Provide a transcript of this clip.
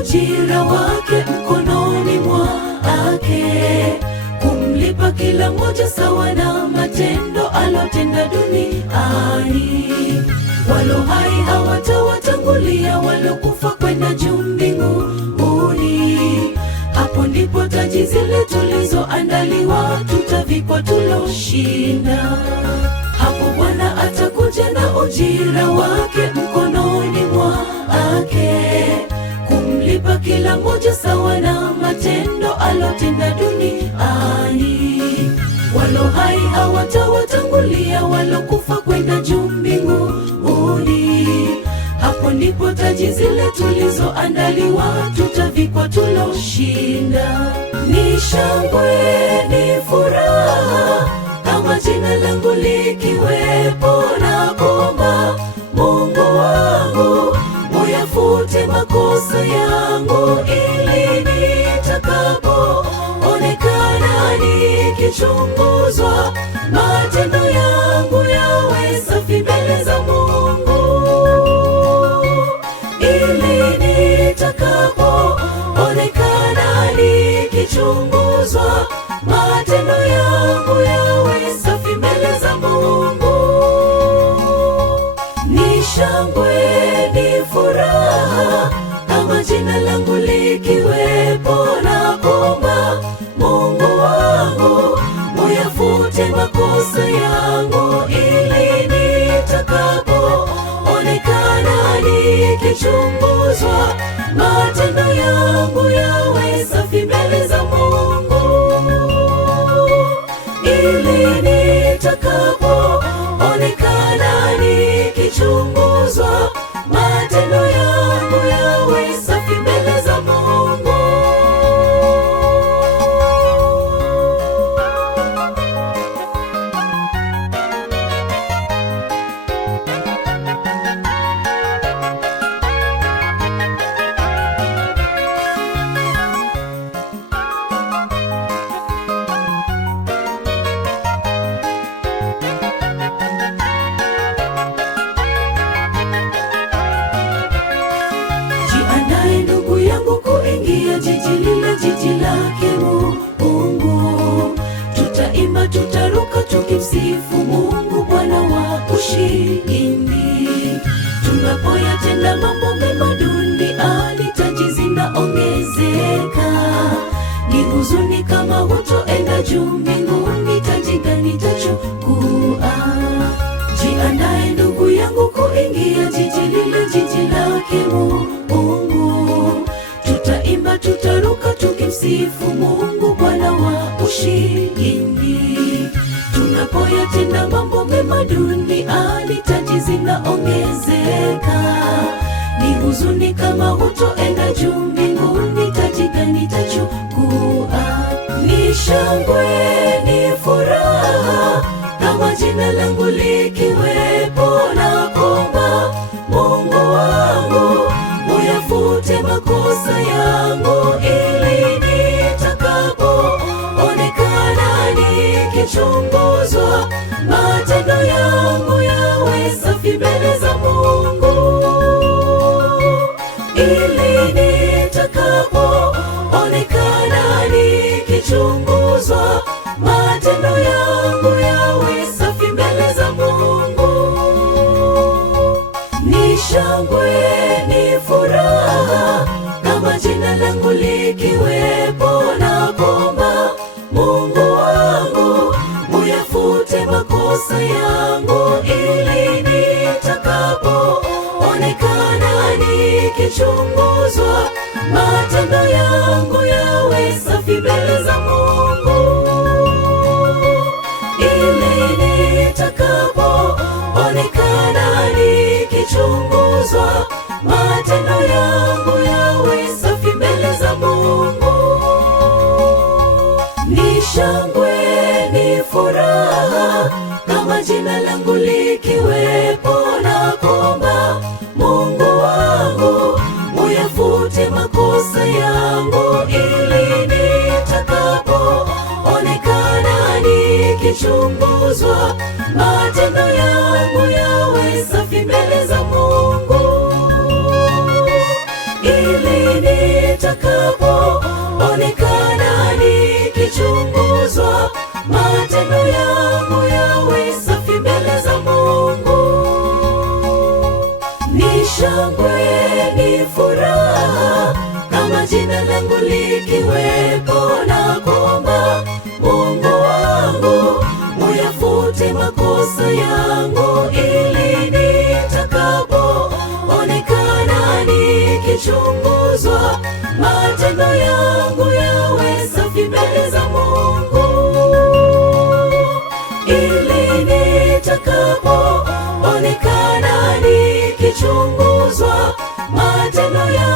ujira wake mkononi mwake, kumlipa kila mmoja sawa na matendo alotenda duniani. Walio hai hawatawatangulia waliokufa kwenda juu mbinguni. Hapo ndipo taji zile tulizoandaliwa tutavikwa tuloshinda. Hapo Bwana atakuja na ujira wake mkononi mwake, kumlipa kila mmoja sawa na matendo alotenda duniani. Walio hai hawatawatangulia waliokufa kwenda juu mbinguni. Hapo ndipo taji zile tulizoandaliwa tutavikwa tuloshinda. Ni shangwe, ni furaha, kama jina langu likiwepo, na kuomba Mungu wangu uyafute makosa yangu, ili nitakapoonekana nikichunguzwa, matendo yangu yawe safi mbele za Mungu. Ili nitakapoonekana nikichunguzwa, matendo yangu yawe safi mbele za Mungu. Ni shangwe, ni furaha, kama jina langu likiwepo, na kuomba Mungu wangu uyafute makosa yangu, ili nitakapoonekana nikichunguzwa, matendo yangu yawe safi mbele za Mungu. Ili nitakapoonekana nikichunguzwa, matendo yangu yawe safi mbele za Mungu. Jiandae ndugu yangu kuingia jiji lile, jiji lake Mungu. Tutaimba, tutaruka tukimsifu Mungu, Bwana wa ushindi. Tunapoyatenda mambo mema duniani, taji zinaongezeka. Ni huzuni kama hutoenda juu mbinguni, taji gani tachukua? Jiandae ndugu yangu kuingia jiji lile, jiji lake Mungu. Tutaimba, tutaruka tukimsifu Mungu, Bwana wa ushindi. Tunapoyatenda mambo mema duniani, taji zinaongezeka. Ni huzuni kama hutoenda juu mbinguni, taji gani tachukua? Ni shangwe, ni furaha, kama jina langu likiwepo, na kuomba Mungu wangu uyafute makosa yangu, ili nitakapoonekana nikichunguzwa, matendo yangu yawe safi mbele za Mungu. Ili nitakapoonekana nikichunguzwa, matendo yangu yawe safi mbele za Mungu. Ni shangwe, ni furaha, kama jina langu likiwepo, na kuomba Mungu wangu uyafute makosa yangu, ili nitakapoonekana nikichunguzwa, matendo yangu yawe safi mbele za Mungu. Ili nitakapoonekana nikichunguzwa, matendo yangu yawe safi mbele za Mungu. Ni shangwe, ni furaha, kama jina langu likiwepo, na kuomba Mungu wangu uyafute makosa yangu, ili nitakapoonekana nikichunguzwa, matendo yangu yawe safi mbele za Mungu. Ili nikichunguzwa, matendo yangu